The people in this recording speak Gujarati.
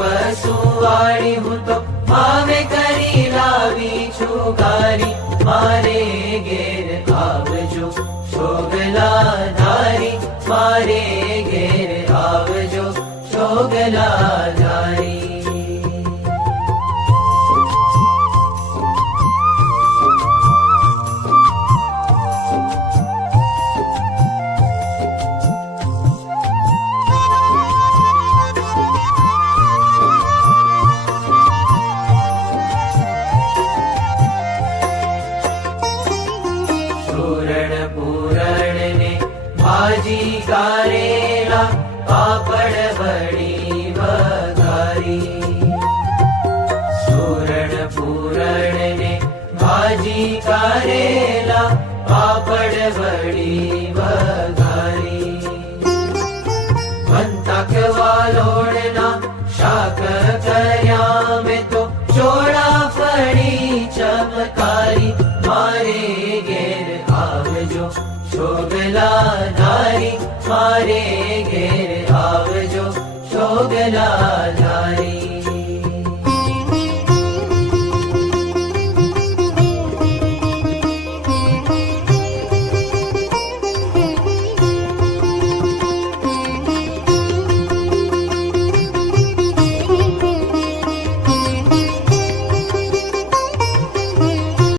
વસુવાળી હું તો ભાવે કરી લાવી છું ગારી. મારે ઘેર આવજો છોગલા ધારી, મારે ઘેર આવજો છોગલા ધારી. પૂરણ ને ભાજી કારેલા પાપડ વડી વઘારી. સુરણ પૂરણ ને ભાજી કારેલા પાપડ વડી વઘારી. વંતક વાલોડના શાક કર્યા મેં તો ચોળાફળી ચમકારી. મારે ઘેર આવજો છોગલા ધારી, મારે ઘેર આવજો છોગલા ધારી.